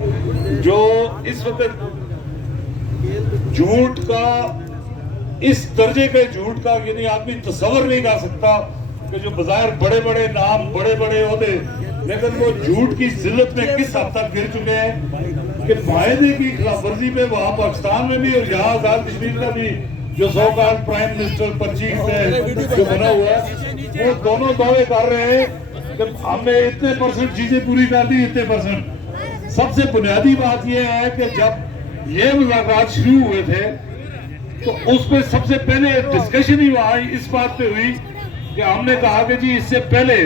جو اس وقت جھوٹ کا اس درجے کے جھوٹ کا یعنی آدمی تصور نہیں کر سکتا کہ جو بظاہر بڑے بڑے نام بڑے بڑے عہدے لیکن وہ جھوٹ کی ذلت میں کس حد تک گر چکے ہیں کہ معاہدے کی خلاف ورزی پہ وہاں پاکستان میں بھی اور یہاں آزاد کشمیر کا بھی جو سو کال پرائم منسٹر پرچیز ہے جو بنا ہوا ہے وہ دونوں دعوے کر رہے ہیں کہ ہم نے اتنے پرسنٹ چیزیں پوری کر دی اتنے پرسنٹ. سب سے بنیادی بات یہ ہے کہ جب یہ مذاکرات شروع ہوئے تھے تو اس پہ سب سے پہلے ڈسکشن ہی وہاں اس بات پہ ہوئی کہ ہم نے کہا کہ جی اس سے پہلے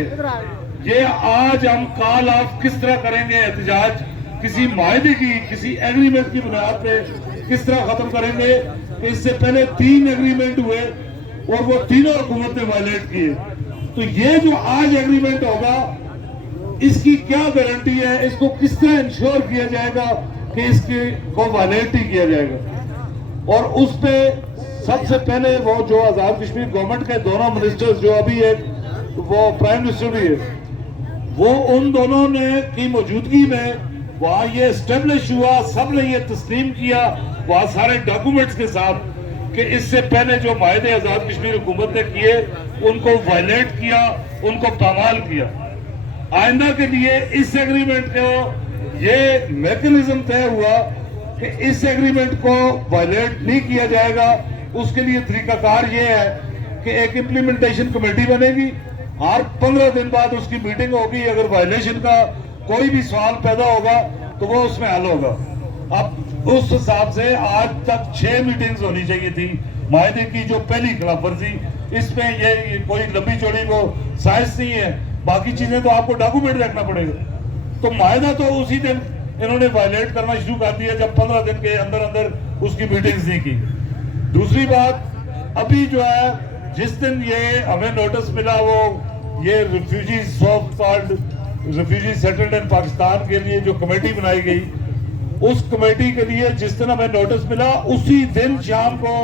یہ آج ہم کال آف کس طرح کریں گے احتجاج کسی معاہدے کی کسی ایگریمنٹ کی بنیاد پہ کس طرح ختم کریں گے. اس سے پہلے 3 ایگریمنٹ ہوئے اور وہ تینوں حکومت نے وائلیٹ کیے. تو یہ جو آج ایگریمنٹ ہوگا اس کی کیا گارنٹی ہے, اس کو کس طرح انشور کیا جائے گا کہ اس کو وائلیٹ ہی کیا جائے گا. اور اس پہ سب سے پہلے وہ جو آزاد کشمیر گورنمنٹ کے دونوں منسٹرز جو ابھی ہے وہ پرائم منسٹر بھی ہے وہ ان دونوں نے کی موجودگی میں وہاں یہ اسٹیبلش ہوا, سب نے یہ تسلیم کیا وہاں سارے ڈاکومنٹس کے ساتھ کہ اس سے پہلے جو معاہدے آزاد کشمیر حکومت نے کیے ان کو وائلیٹ کیا, ان کو پامال کیا. آئندہ کے لیے اس ایگریمنٹ کو یہ میکنزم طے ہوا کہ اس ایگریمنٹ کو وائلیٹ نہیں کیا جائے گا. اس کے لیے طریقہ کار یہ ہے کہ ایک امپلیمنٹیشن کمیٹی بنے گی, ہر 15 دن بعد اس کی میٹنگ ہوگی. اگر وائلیشن کا کوئی بھی سوال پیدا ہوگا تو وہ اس میں حل ہوگا. اب اس حساب سے آج تک 6 میٹنگز ہونی چاہیے تھی معاہدے کی جو پہلی خلاف ورزی. اس میں یہ کوئی لمبی چوڑی وہ سائنس نہیں ہے, باقی چیزیں تو آپ کو ڈاکومنٹ رکھنا پڑے گا. تو معاہدہ تو اسی دن انہوں نے وائلیٹ کرنا شروع کر دیا جب 15 دن کے اندر اندر اس کی میٹنگز نہیں کی. دوسری بات ابھی جو ہے جس دن یہ ہمیں نوٹس ملا وہ یہ refugees so called refugee settled in Pakistan کے لیے جو کمیٹی بنائی گئی اس کمیٹی کے لیے جس دن ہمیں نوٹس ملا اسی دن شام کو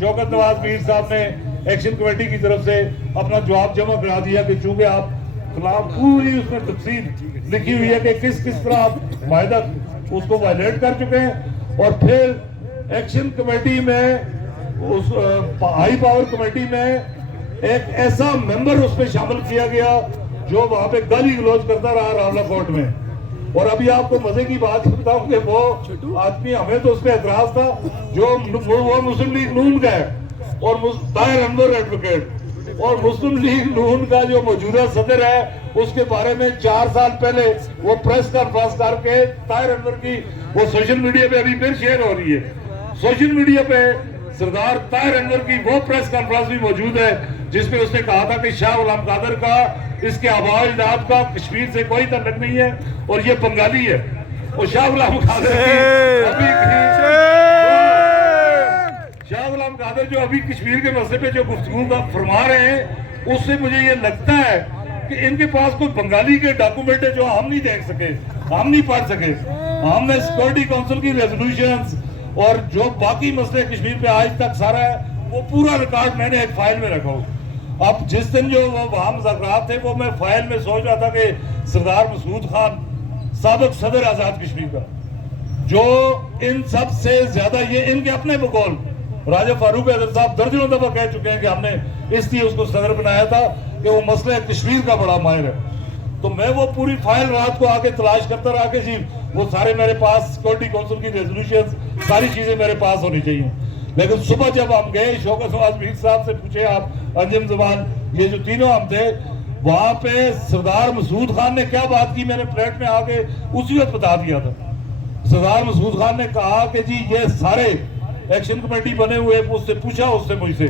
شوکت نواز میر صاحب نے ایکشن کمیٹی کی طرف سے اپنا جواب جمع کرا دیا کہ چونکہ آپ خلاف پوری اس میں تفصیل لکھی ہوئی ہے کہ کس کس طرح آپ معاہدہ اس کو وائلیٹ کر چکے ہیں. اور پھر ایکشن کمیٹی میں اس ہائی پاور کمیٹی میں ایک ایسا ممبر اس میں شامل کیا گیا جو وہاں پہ گالی گلوچ کرتا رہا راولہ کوٹ میں. اور ابھی آپ کو مزے کی بات بتاؤں کہ وہ آدمی ہمیں تو اس پہ اعتراض تھا جو وہ مسلم لیگ نون کا ہے اور طاہر انور ایڈوکیٹ اور مسلم لیگ نون کا جو موجودہ صدر ہے اس کے بارے میں 4 سال پہلے وہ پریس کانفرنس کر کے طاہر انور کی وہ سوشل میڈیا پہ ابھی پھر شیئر ہو رہی ہے. سوشل میڈیا پہ سردار طاہر انور کی وہ پریس کانفرنس بھی موجود ہے جس میں اس نے کہا تھا کہ شاہ غلام قادر کا اس کے آباء اجداد کا کشمیر سے کوئی تعلق نہیں ہے اور یہ بنگالی ہے. اور شاہ غلام قادر جو ابھی کشمیر کے مسئلے پہ جو گفتگو کا فرما رہے ہیں اس سے مجھے یہ لگتا ہے کہ ان کے پاس کوئی بنگالی کے ڈاکومنٹ ہے جو ہم نہیں دیکھ سکے, ہم نہیں پڑھ سکے. ہم نے سیکورٹی کونسل کی ریزولوشنز اور جو باقی مسئلے کشمیر پہ آج تک سارا ہے وہ پورا ریکارڈ میں نے ایک فائل میں رکھا ہوں. اب جس دن جو وہاں مذاکرات تھے وہ میں فائل میں سوچ رہا تھا کہ سردار مسعود خان سابق صدر آزاد کشمیر کا جو ان سب سے زیادہ یہ ان کے اپنے بقول راجہ فاروق حیدر صاحب درجنوں دفعہ کہہ چکے ہیں کہ ہم نے اس لیے اس کو صدر بنایا تھا کہ وہ مسئلہ کشمیر کا بڑا ماہر ہے. تو میں وہ پوری فائل رات کو آ کے تلاش کرتا رہا کہ جی وہ سارے میرے پاس سیکورٹی کونسل کی ریزولوشنز ساری چیزیں میرے پاس ہونی چاہیے. لیکن صبح جب ہم گئے شوکت نواز میر صاحب سے پوچھے آپ انجم زبان یہ جو تینوں ہم تھے وہاں پہ سردار مسعود خان نے کیا بات کی میں نے پلیٹ میں آ کے اسی وقت بتا دیا تھا. سردار مسعود خان نے کہا کہ جی یہ سارے ایکشن کمیٹی بنے ہوئے اس سے پوچھا اس سے مجھ سے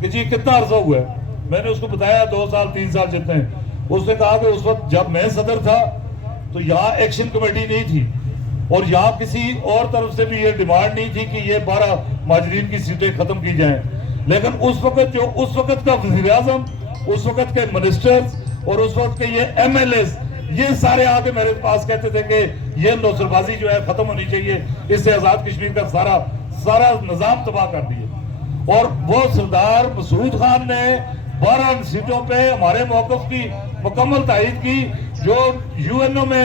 کہ جی کتنا عرصہ ہوا ہے. میں نے اس کو بتایا 2 سال 3 سال جتنے ہیں. اس نے کہا کہ اس وقت جب میں صدر تھا تو یہاں ایکشن کمیٹی نہیں تھی اور یہاں کسی اور طرف سے بھی یہ ڈیمانڈ نہیں تھی کہ یہ 12 مہاجرین کی سیٹیں ختم کی جائیں. لیکن اس وقت کا وزیر اعظم اس وقت کے منسٹرز اور اس وقت کے یہ ایم ایل ایز یہ سارے آ کے میرے پاس کہتے تھے کہ یہ نوسر بازی جو ہے ختم ہونی چاہیے, اس سے آزاد کشمیر کا سارا نظام تباہ کر دیا. اور وہ سردار مسعود خان نے 12 سیٹوں پہ ہمارے موقف کی مکمل تائید کی جو یو این او میں